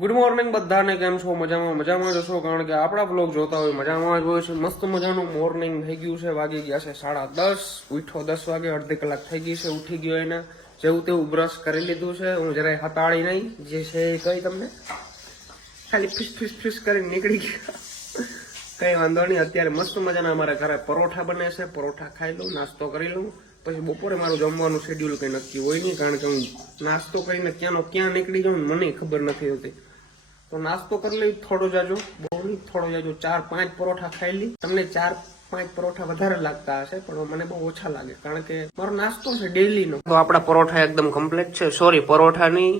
Good morning બધાને, કેમ છો? મજામાં જશો, કારણ કે આપણા બ્લોગ જોતા હોય મજામાં જ હોય છે. મસ્ત મજાનું મોર્નિંગ થઈ ગયું છે, વાગી ગયા છે 10:30. ઉઠો 10 વાગે, અડધી કલાક થઈ ગઈ છે. ઉઠી ગયો એને જેવું તેવું બ્રશ કરી લીધું છે. હું જરાય હતાળી નહીં, જે છે એ કઈ તમને ખાલી ફીસ કરીને નીકળી ગયા. કઈ વાંધો નહીં. અત્યારે મસ્ત મજાના અમારા ઘરે પરોઠા બને છે. પરોઠા ખાઈ લઉં, નાસ્તો કરી લઉં. પછી બપોરે મારું જમવાનું શેડ્યુલ કંઈ નક્કી હોય નહીં, કારણ કે હું નાસ્તો કરીને ક્યાં નીકળી જાઉં મને ખબર નથી હોતી. તો નાસ્તો કરી લઈ થોડો જાજો, બહુ નહીં, થોડો જાજો. 4-5 પરોઠા ખાઈ લી. તમને 4-5 પરોઠા વધારે લાગતા હશે, પણ મને બહુ ઓછા લાગે, કારણ કે મારો નાસ્તો છે ડેઈલી નો. તો આપણા પરોઠા એકદમ કમ્પ્લીટ છે. સોરી, પરોઠાની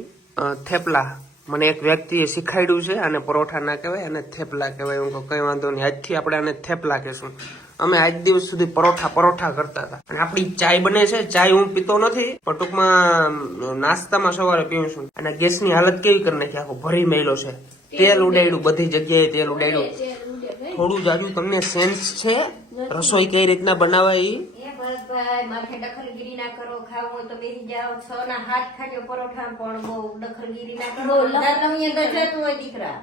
થેપલા મને એક વ્યક્તિએ શીખાડ્યું છે. આને પરોઠા ના કહેવાય, અને થેપલા કહેવાય. હું કઈ વાંધો નહીં, આજથી આપણે આને થેપલા કહેશું. અમે આજ દિવસ સુધી પરોઠા કરતા હતા. અને આપણી ચાય બને છે. ચાય હું પીતો નથી, પણ ટૂંકમાં નાસ્તામાં સવારે પીવું છું. અને ગેસની હાલત કેવી કરી નાખી, આખો ભરી મેલો છે. તેલ ઉડાડ્યું, બધી જગ્યાએ તેલ ઉડાડ્યું. થોડું જાજુ તમને સેન્સ છે રસોઈ કઈ રીતના બનાવાય? દખલગીરી ના કરો, ખાવ તો બેસી જાઓ. 6-7 ખાજો પરોઠા, પણ બહુ દખલગીરી ના કરો. જતું હોય દીકરા.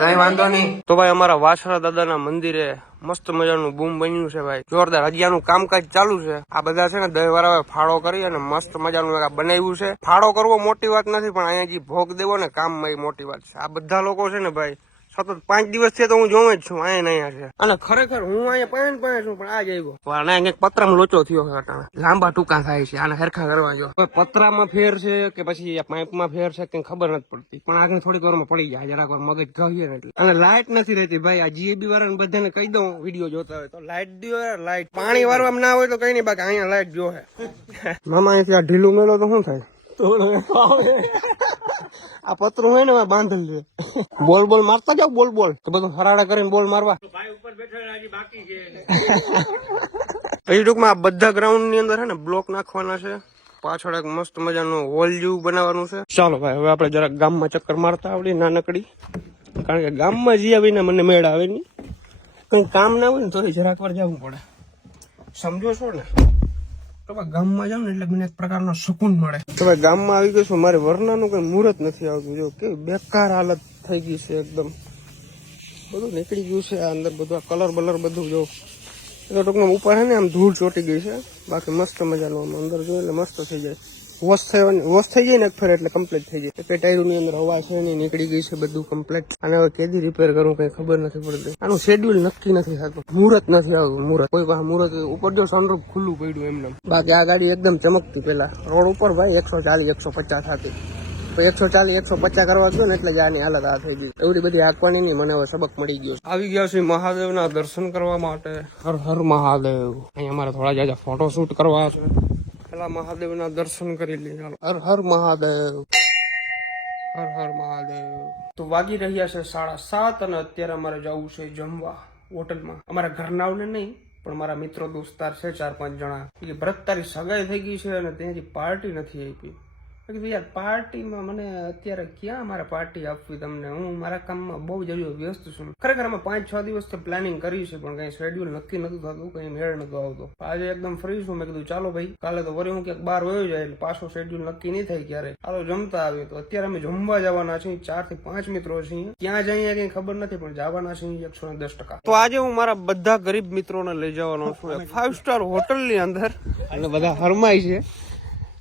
કઈ વાંધો નહીં. તો ભાઈ અમારા વાછરા દાદાના મંદિરે મસ્ત મજાનું બૂમ બન્યું છે ભાઈ, જોરદાર. હજીયાનું કામકાજ ચાલુ છે. આ બધા છે ને દહીંવાળા ફાળો કરી અને મસ્ત મજાનું બનાવ્યું છે. ફાળો કરવો મોટી વાત નથી, પણ અહીંયા જે ભોગ દેવો ને કામમાં એ મોટી વાત છે. આ બધા લોકો છે ને ભાઈ સતત 5 દિવસ છે તો હું જોઉં જ છું, અહીંયા છે. અને ખરેખર હું અહીંયા પાંચ છું, પણ આ જ આવ્યો પતરામાં લોચો થયો છે. લાંબા ટૂંકા થાય છે, આને હરખા કરવા જો. પતરામાં ફેર છે કે પછી પાઇપમાં ફેર છે કઈ ખબર નથી પડતી, પણ આગળ થોડીક વારમાં પડી જાય. જરાક વાર મગજ ગહીએ ને એટલે. અને લાઇટ નથી રહેતી ભાઈ. આ જીએબી વાળાને બધાને કહી દઉં, વિડીયો જોતા હોય તો લાઇટ દો. લાઇટ પાણી વારવામાં ના હોય તો કઈ નહીં, બાકી અહીંયા લાઇટ જો હે. મામા અહીંથી આ ઢીલું મેલો તો શું થાય? આ પતરું હોય ને બાંધેલ છે. બોલ મારતા જાવ, બોલ તો બધું હરાડા કરીને બોલ મારવા. પછી ટૂંકમાં આ બધા ગ્રાઉન્ડ ની અંદર છે ને બ્લોક નાખવાના છે. પાછળ એક મસ્ત મજાનું હોલ જેવું બનાવવાનું છે. ચાલો ભાઈ, હવે આપણે જરાક ગામમાં ચક્કર મારતા આવડી નાનકડી, કારણ કે ગામમાં જઈ આવીને મને મેળ આવે નહીં. કઈ કામ ના હોય ને તો જરાક વાર જવું પડે, સમજો છો ને? ગામમાં જાવ ને એટલે મને એક પ્રકારનો સુકૂન મળે. તો ભાઈ ગામમાં આવી ગયું છું. મારે વરનાનું કઈ મુહૂર્ત નથી આવતું. જો કેવી બેકાર હાલત થઈ ગઈ છે, એકદમ બધું નીકળી ગયું છે આ અંદર. બધું કલર બલર બધું જો એટલે ટૂંકમાં ઉપર છે ને આમ ધૂળ ચોટી ગઈ છે. બાકી મસ્ત મજાનું આમ અંદર જોઈએ એટલે મસ્ત થઈ જાય. વોશ થઈ જાય ને એક ફેર એટલે કમ્પ્લીટ થઈ જાય. એક ટાયરોની અંદર હવા છે ને નીકળી ગઈ છે, બધું કમ્પ્લીટ. અને હવે કેદી રિપેર કરું કઈ ખબર નથી પડતી. આનું શેડ્યુલ નક્કી નથી થતું. મુહૂર્ત નથી આવતું. કોઈ પાસે મુહૂર્ત ઉપર જો સનરૂફ ખુલ્લું પડ્યું એમને. બાકી આ ગાડી એકદમ ચમકતી. પેલા રોડ ઉપર ભાઈ 140-150 હતી, તો 140-150 કરવા ગયો ને એટલે જ આની હાલત આ થઈ ગઈ. એવડી બધી હાંકવાની નહીં, મને હવે સબક મળી ગયો. આવી ગયા છે મહાદેવના દર્શન કરવા માટે. હર હર મહાદેવ. અહીંયા અમારે થોડા જાજા ફોટો શૂટ કરવા છે. પેલા મહાદેવના દર્શન કરી લઈએ. હર હર મહાદેવ, હર હર મહાદેવ. તો વાગી રહ્યા છે 7:30 અને અત્યારે અમારે જવું છે જમવા હોટલમાં. અમારા ઘરનાઓને નહીં, પણ મારા મિત્રો દોસ્તાર છે 4-5 જણા. ભરત તારી સગાઈ થઈ ગઈ છે અને ત્યાંથી પાર્ટી નથી આપી. કીધું યાર પાર્ટીમાં મને અત્યારે ક્યાં મારે પાર્ટી આપવી તમને? હું મારા કામમાં બહુ જ વ્યસ્ત છું. ખરેખર અમે 5-6 દિવસથી પ્લાનિંગ કરી છે, પણ કઈ શેડ્યુલ નક્કી નતું થતું, કઈ મેળ નતો આવતો. આજે એકદમ ફ્રી છું. મેં કીધું ચાલો ભાઈ, કાલે તો વળી હું ક્યાંક બહાર વયો જાય એટલે પાછો શેડ્યુલ નક્કી નહીં થાય ક્યારે. ચાલો જમતા આવ્યો. તો અત્યારે અમે જમવા જવાના છીએ. 4-5 મિત્રો છીએ. ક્યાં જઈએ કઈ ખબર નથી, પણ જવાના છીએ 110%. તો આજે હું મારા બધા ગરીબ મિત્રોને લઈ જવાનો છું 5 સ્ટાર હોટલની અંદર, અને બધા હરમાય છે.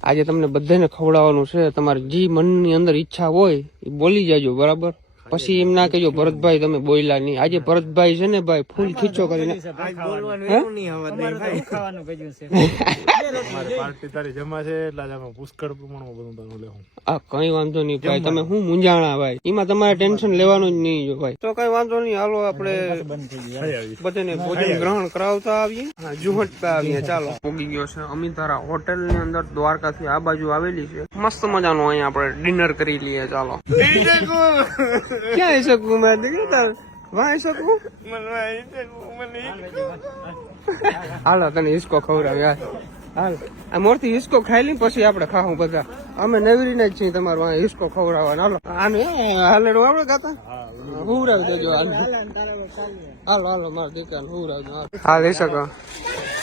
આજે તમને બધાને ખવડાવવાનું છે. તમારે જે મનની અંદર ઈચ્છા હોય એ બોલી જાજો, બરાબર? પછી એમ ના કહેજો ભરતભાઈ તમે બોલ્યા નહીં. આજે ભરતભાઈ છે ને ભાઈ ફૂલ ખીચો કરીને કઈ વાંધો નહીં ભાઈ. તમે હું મૂંઝાણા ભાઈ, એમાં તમારે ટેન્શન લેવાનું જ નહીં. જો ભાઈ તો કઈ વાંધો નહીં. હાલો આપણે બધાને ભોજન ગ્રહણ કરાવતા આવીએ, જુહટતા આવીએ. ચાલો પોગી ગયો છે અમિતારા હોટેલ ની અંદર. દ્વારકાથી આ બાજુ આવેલી છે. મસ્ત મજાનું અહીંયા આપણે ડિનર કરી લઈએ. ચાલો ક્યાં શકું મેં વાય શકું? હાલો તને હિસકો ખવડાવ યાર. હાલ આ મોરથી હિસકો ખાઈ લઈ પછી આપણે ખાવું બધા. અમે નવરીને જ છીએ તમારું આ હિસકો ખવડાવવાનો. હાલો આને હાલેડું આપણે ગાતા હુવડાવી દેજો. હાલો મારા દીકરાને હુવડાવજો. હાલ હિસકો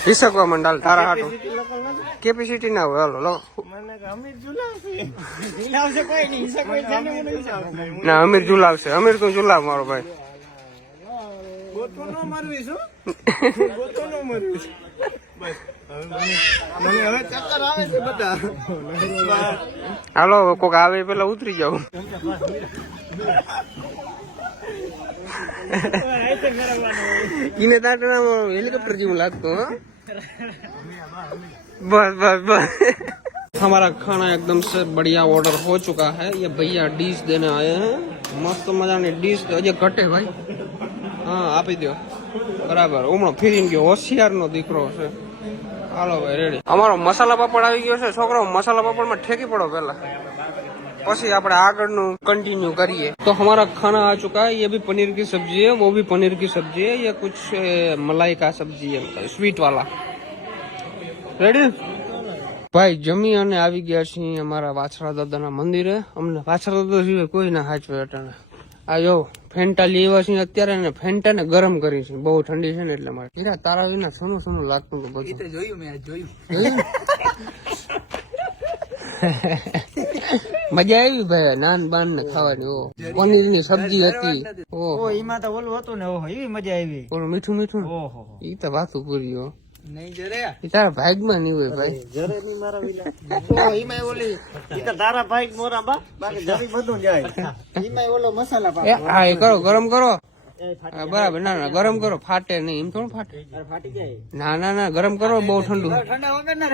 હિસકવા મંડાલ તારા હાટો કેપેસિટી ના હોય હાલો લો ના અમીર ઝુલાવશે અમીર તું ઝુલાવ મારો ભાઈ હાલો કોક આવે પેલા ઉતરી જાવ हेलीकॉप्टर जीव लागतो बस बस बस हमारा खाना एकदम से बढ़िया ऑर्डर हो चुका है ये भैया डिश देने आए हैं मस्त मजा ने डिश अजय घटे भाई हाँ आपी दो बराबर उमणो ફીરીને ગયો હોશિયાર નો દીકરો છે હાલો ભાઈ રેડી અમારો મસાલા પાપડ આવી ગયો છે છોકરાઓ મસાલા પાપડ માં ઠેકી પડો પેલા પછી આપણે આગળનું कंटिन्यू करिए तो हमारा खाना आ चुका है ये भी पनीर की सब्जी है वो भी पनीर की सब्जी है ये कुछ मलाई का सब्जी है स्वीट वाला रेडी ભાઈ જમી અને આવી ગયા છીએ અમારા વાછરા દાદાના મંદિરે અમને વાછરા દાદા સિવાય કોઈ ના હાચવે અટાણે આ જો ફેન્ટા લેવા છીએ અત્યારે ને ફેન્ટા ને ગરમ કરી છે બહુ ઠંડી છે ને એટલે મારે હીરા તારા વિના સોનું સોનું લાગતું હતું બધું જોયું મેં જોયું મજા આવી ભાઈ નાન બાન ને ખાવાની ઓ પનીર ની સબ્જી હતી ઓ એમાં તો ઓલું હતું ને ઓહો એવી મજા આવી ઓલું મીઠું મીઠું ઓહો ઈ તો વાતું પૂરી હો નહીં જરે ઈ તારા ભાગમાં નહીં હોય ભાઈ જરે ની મારા વિલા ઓ ઈમાં ઓલી ઈ તો તારા ભાગ મોરા બા બાકી જરી બધું જાય ઈમાં ઓલો મસાલા પાક હા એ કરો ગરમ કરો બરાબર ના ના ગરમ કરો ફાટે નહીં એમ થોડું ફાટે ફાટી જાય ના ના ના ગરમ કરો બહુ ઠંડુ ઠંડા વગર ના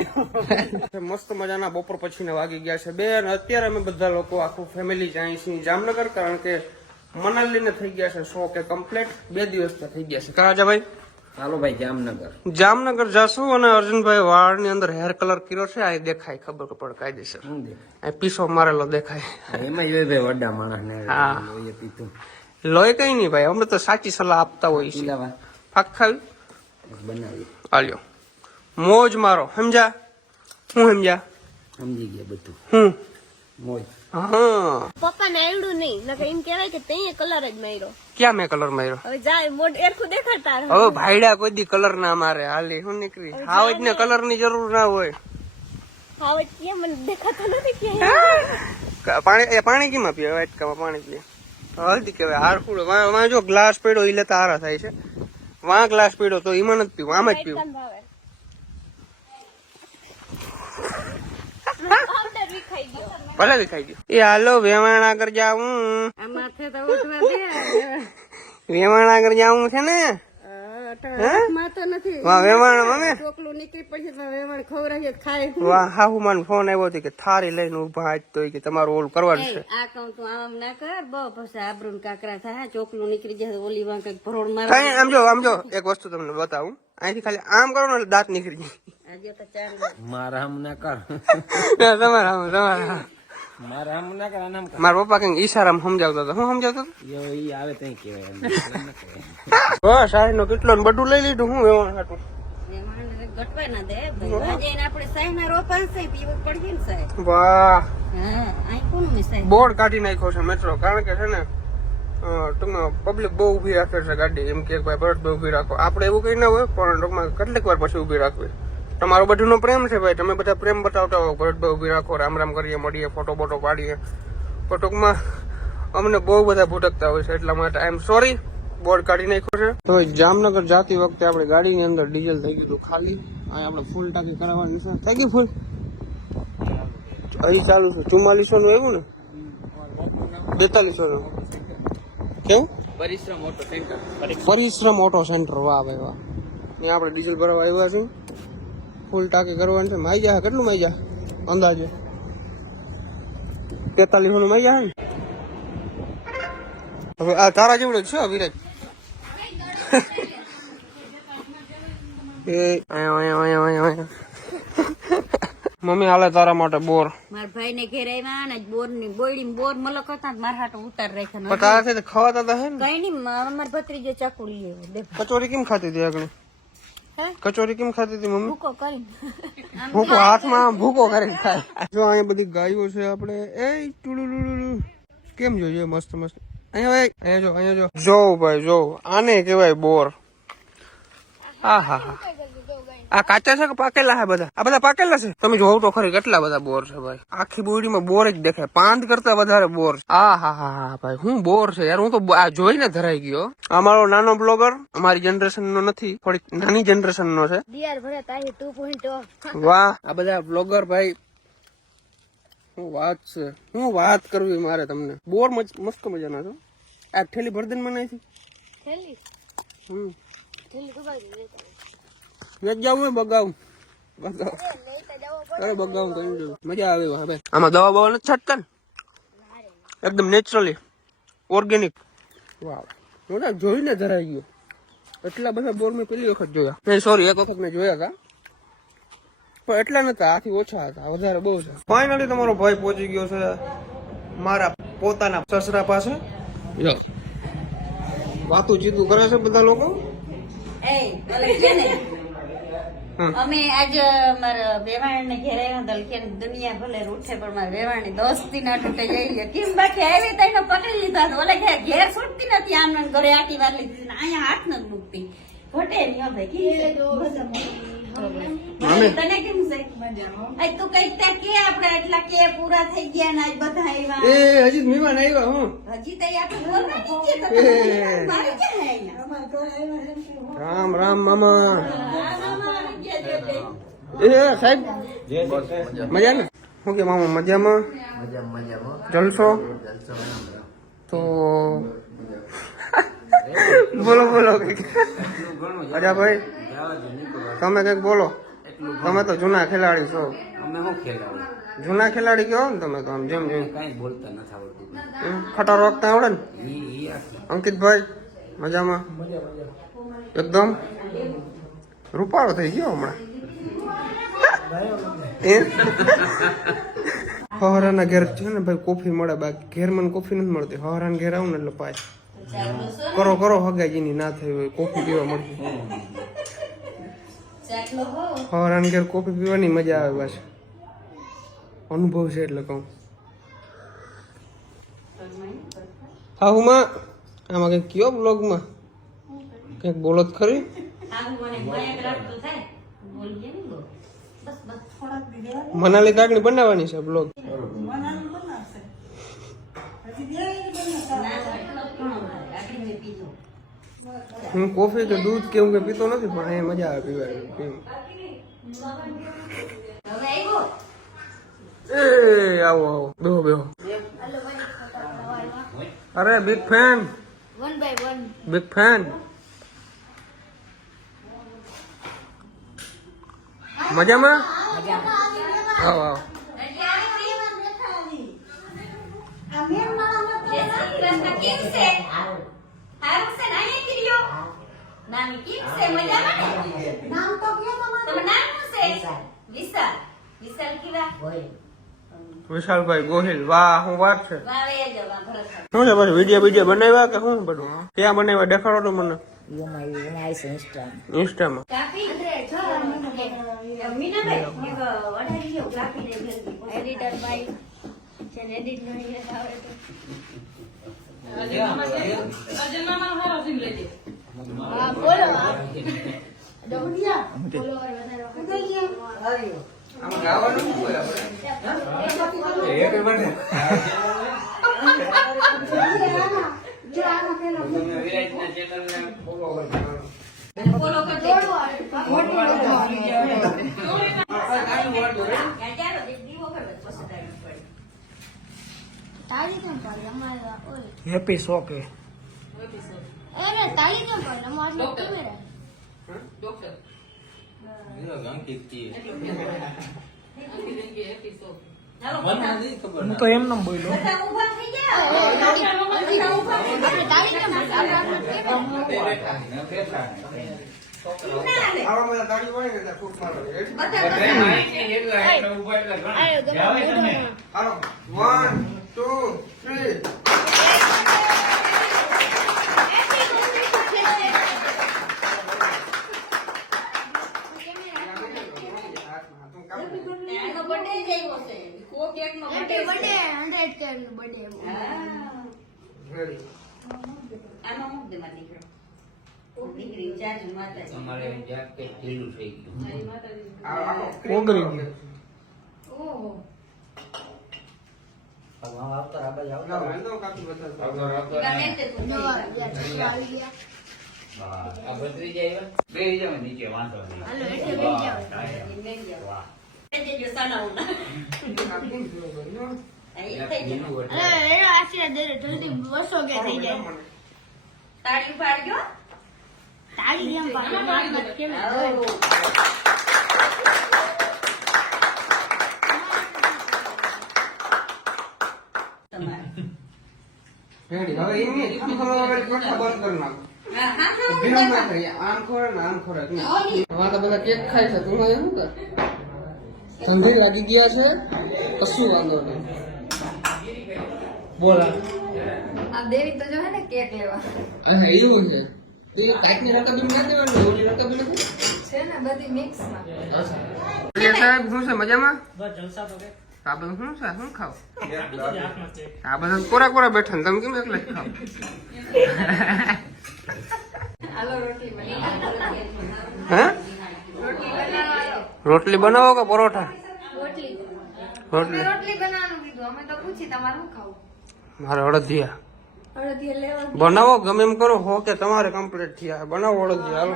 મસ્ત મજાના બપોર પછીના વાગી ગયા છે બેન અત્યારે અમે બધા લોકો આખું ફેમિલી જાય છીએ જામનગર કારણ કે મનાલી ને થઈ ગયા છે 100 કે કમ્પ્લીટ 2 દિવસ થઈ ગયા છે કરાજા ભાઈ હાલો ભાઈ જામનગર જાશું અને અર્જુનભાઈ વાળ ની અંદર હેર કલર કર્યો છે આ દેખાય ખબર પડે કાયદેસર આ પીસો મારેલો દેખાય એમાં ભાઈ વડા માણસ ને હા પીતું લોહી કઈ નઈ ભાઈ અમે તો સાચી સલાહ આપતા હોય છે પાક ખાવી બનાવી આલ્યો મોજ મારો સમજા હું સમજી ગયા બધું હું મોજ હા પપ્પા ને આવડું નહીં નકર એમ કહેવાય કે તે કલર જ માર્યો ક્યાં મેં કલર માર્યો હવે જાય મોઢ એરખું દેખાડતા હવે ભાઈડા કોઈ દી કલર ના મારે હાલી હું નીકળી હાવજ ને કલર ની જરૂર ના હોય હાવજ કે મને દેખાતો નથી કે પાણી કેમાં પીવે વાટકામાં પાણી પીવે હલ્દી કેવાય હારખું વાં જો ગ્લાસ પડ્યો એ લેતા હારા થાય છે વાં ગ્લાસ પડ્યો તો એમાં નથી પીવું આમાં જ પીવું ભલે વિખાઈ ગયો એ હાલો વેવાણા કર જાવું વેવાણા કર જાવું છે ને ફોન આવ્યો હતો કે થારી લઈને ઉભા તો કે તમારું ઓલું કરવાનું છે આ કહું તું આમ ના કર બહુ પછી આબરૂ કાકરા થાય ચોકલું નીકળી જાય ઓલી વાં કઈક ભરોડ મારે આમ જો એક વસ્તુ તમને બતાવું અહીંથી ખાલી આમ કરો ને દાંત નીકળી જાય મારા આમ ના કર તમારા મારા પપ્પા કઈક ઈશારામ સમજાવતા હતા હું સમજાવતો આવે તઈ કેવાય સારી નો કેટલો બધું લઈ લીધું હું વેવાણ હાટું ગટવા ના દે આપણે સાઈ ના રોપાન સાઈ પીવું પડશે ને સાઈ વાહ હા આ કોણ મે સાઈ બોર્ડ કાઢી નાખ્યો છે મેટ્રો કારણ કે છે ને તમે પબ્લિક બહુ ઉભી રાખે છે ગાડી એમ કે ભાઈ બરડ બહુ ઉભી રાખો આપણે એવું કઈ ના હોય પણ ટૂંકમાં કેટલીક વાર પછી ઉભી રાખવી તમારો બધું પ્રેમ છે ભાઈ તમે બધા પ્રેમ બતાવતા હો ભરત ઉભી રાખો રામ રામ કરીએ મળીએ ફોટો બોટો પાડીએ પણ ટૂંકમાં અમને બહુ બધા ભૂટકતા હોય છે એટલા માટે આઈ એમ સોરી બોર્ડ કાઢી નાખ્યો છે તો જામનગર જાતી વખતે આપણે ગાડીની અંદર ડીઝલ થઈ ગયું ખાલી અહીં આપણે ફૂલ ટાંકી કરાવવાની છે થઈ ગઈ ફૂલ અહીં ચાલુ છે 4400 નું આવ્યું ને 4200 નું કેવું પરિશ્રમ ઓટો સેન્ટર વાહ ભાઈ વાહ ત્યાં આપણે ડીઝલ ભરવા આવ્યા છીએ ફૂલ ટાંકી કરવાની છે માઈ જા કેટલું માઈ જા અંદાજે 4300 નું માઈ જા ને હવે આ તારા જેવડો છે વિરાજ મમ્મી હાલે તારા માટે બોર મારા ભાઈ ને ઘેર આવ્યા ને બોર ની બોયડી બોર મલક હતા મારા હાટો ઉતાર રાખ્યા પણ તારા સાથે ખવાતા હતા હે ને કઈ નહીં મારા ભત્રીજો ચાકુડી લેવો કચોરી કેમ ખાતી હતી આગળ કચોરી કેમ ખાતી હતી મમ્મી ભૂકો કરી ભૂકો હાથમાં ભૂકો કરીને ખાય જો અહીંયા બધી ગાયો છે આપણે એ ટુડુડુડુ કેમ જોઈએ મસ્ત મસ્ત અહીંયા જો ભાઈ જો આને કહેવાય બોર હા હા હા આ કાચા છે કે પાકેલા છે બધા? આ બધા પાકેલા છે. તમે જોવો તો ખરી કેટલા બધા બોર છે ભાઈ. આખી બોડીમાં બોર જ દેખાય. પાંદ કરતા વધારે બોર. આ હા ભાઈ હું બોર છે યાર. હું તો આ જોઈને ધરાઈ ગયો. અમારો નાનો બ્લોગર અમારી જનરેશન નો નથી, થોડીક નાની જનરેશન નો છે. વાહ, આ બધા બ્લોગર ભાઈ શું વાત છે. શું વાત કરવી મારે તમને. બોર મસ્ત મજાના છો. આ થેલી ભરદન મને જાવું બગાવ અરે બગાવ મજા આવે હવે. આમાં દવા બવા નથી છાંટતા ને? એકદમ નેચરલી ઓર્ગેનિક. વાહ, હું જોઈને ધરાઈ ગયો. એટલા બધા બોર મેં પેલી વખત જોયા. નહીં સોરી, એક વખત મેં જોયા હતા પણ એટલા નતા, આથી ઓછા હતા. વધારે બહુ છે. ફાઇનલી તમારો ભાઈ પહોંચી ગયો છે મારા પોતાના સસરા પાસે. વાતું ચીતું કરે છે બધા લોકો. અમે આજ મારા વેવાણ ને ઘેરે દુનિયા ભલે રૂઠે પણ મારા વેવાણ ની દોસ્તી ના તૂટે જઈ કેમ બાકી આવી તઈને પકડી લીધા. ઓલે ઘેર છૂટતી નથી. આમ ઘરે આટી વાર લીધી અહીંયા હાથ નથી મૂકતી. ઘટે નહીં ભાઈ. તને કેમ છે? તું કઈ ત્યાં કે આપડે એટલા કે પૂરા થઈ ગયા ને આજ બધા આવ્યા. એ હજી મહેમાન આવ્યા. હું હજી તો રામ રામ મામા. એ સાહેબ મજા ને? શું કે મામા મજામાં? જલસો તો બોલો બોલો કઈક. અરે ભાઈ તમે કઈક બોલો. તમે તો જૂના ખેલાડી છો. જૂના ખેલાડી કયો ને તમે તો. આમ જેમ જેમ ખટારો વખતે આવડે ને. અંકિતભાઈ મજામાં? એકદમ રૂપાળો થઈ ગયો હમણાં. હવારાના ઘેર છે ને ભાઈ કોફી મળે. બાકી ઘેર મને કોફી નથી મળતી. હવારાના ઘેર આવું ને એટલે પાય કરો કરો હગાજીની ના થઈ હોય કોફી પીવા મળતી. હવારાના ઘેર કોફી પીવાની મજા આવે. બસ અનુભવ છે એટલે કહું. હા હુંમાં આમાં કઈક કયો બ્લોગમાં કઈક બોલો જ ખરી. મનાલી કાકડી બનાવવાની છે બ્લોગ. હું કોફી કે દૂધ કે એવું કે પીતો નથી પણ એ મજા આવે પીવાની. એ આવો આવો બેહો બેહો. અરે બિગ ફેન. Big fan. મજામાં? આવો આવો. વિશાલભાઈ ગોહિલ. વાહ શું વાત છે. શું છે પછી વિડીયો બનાવ્યા કે શું બધું? ક્યાં બનાવ્યા દેખાડો તો મને. ઇન્સ્ટામાં. હેપી શોક હે. અરે તાલી કેમ પર અમારો કેમેરા ડોક્ટર હું તો એમ નામ બોલ્યો. દીકરી જાજુ માતાજી. અમારે જાતે ઢીલું થઈ ગયું. મારી માતાજી. ઓગળી ગયું. ઓહો. હવે આવતા આ બાજુ આવતા ના, વાંધો કાપી બતાવતો. ગમે તે તું થઈ જા. હા, આ ભત્રીજા આવ્યા? બેસી જાઓ નીચે, વાંધો નહીં. વાહ. એ જે સનાવના. એ થઈ બીનું જાય. વટે. તાળી પાડજો. આવો. તમારે. રેડી. હવે એમ નહીં, આમ ખબર વગર પઠ્ઠા બંધ કરી નાખો. હા, હા, હા, ભેળું ના હા. થાય. આમ ખોરાક ને આમ ખોરાક નહીં. હવે તો બધા કેક ખાય છે, તું શું કર? ઠંડી લાગી ગયા છે, કશું વાંધો નહીં. બોલા. આ દેવી તો જો હે ને કેક લેવા અરે એવું છે. તો એ કાચની રકાબી ના દેવાની, ઓલી રકાબી નથી. છે ને બધી મિક્સ માં. એટલે સાહેબ શું છે મજામાં? આ બધું શું છે? શું ખાવ? આ બધા કોરા કોરા બેઠા ને તમે કેમ એકલા જ ખાવ? આલો રોટલી બનાવો. હે? રોટલી બનાવો. રોટલી બનાવો કે પરોઠા? રોટલી. રોટલી. રોટલી બનાવવાનું કીધું અમે તો પૂછી તમારે શું ખાવું? મારે અડદિયા અડધી લેવા. બનાવો, ગમે એમ કરો. હો કે તમારે કમ્પ્લીટ થયા. બનાવો અડદિયા. હાલો.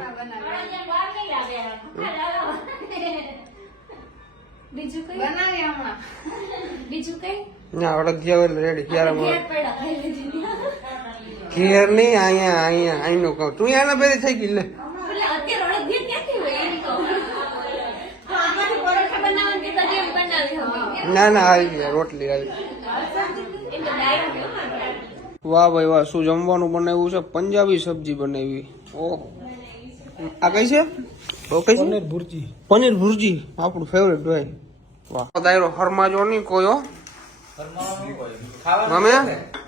બીજું કઈ બનાવી હમણાં. બીજું કઈ ના અડદિયા રેડી. ક્યારે ઘેર પડ્યા ખાઈ લીધી. ઘેર નહીં, અહીંયા અહીંયા અહીંનું કહું. તું અહીંયા પેલી થઈ ગઈ લે. એટલે અત્યારે અડધી ક્યાંથી હોય એની કહું. તો આમાંથી પરોઠા બનાવવાનું કે તને એમ બનાવી હવે. ના ના આવી ગયા રોટલી આવી. એટલે ડાયરેક્ટ વાહ ભાઈ વાહ, શું જમવાનું બનાવ્યું છે? પંજાબી સબ્જી બનાવી. ઓહ, આ કઈ છે? ઓ કઈ છે? પનીર ભુરજી. પનીર ભુરજી આપણું ફેવરેટ ભાઈ. વાહ, દાયરો હરમાં જો નહીં કોઈ હો. મમ્મી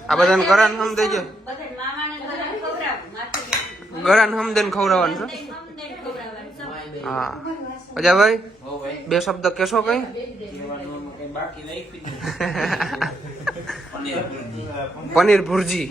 આ બધાને ગરાન હમ દેજે. બધા મામાને બધા ખવડાવું. માથે ગરાન હમ દઈને ખવડાવવાનું છે. અમને ખવડાવવાનું છે. હા અજાભાઈ હો ભાઈ. બે શબ્દ કેશો કઈ? કહેવાનું કંઈ બાકી રાખ્યું જ નથી. પનીર ભુરજી. પનીર ભુરજી.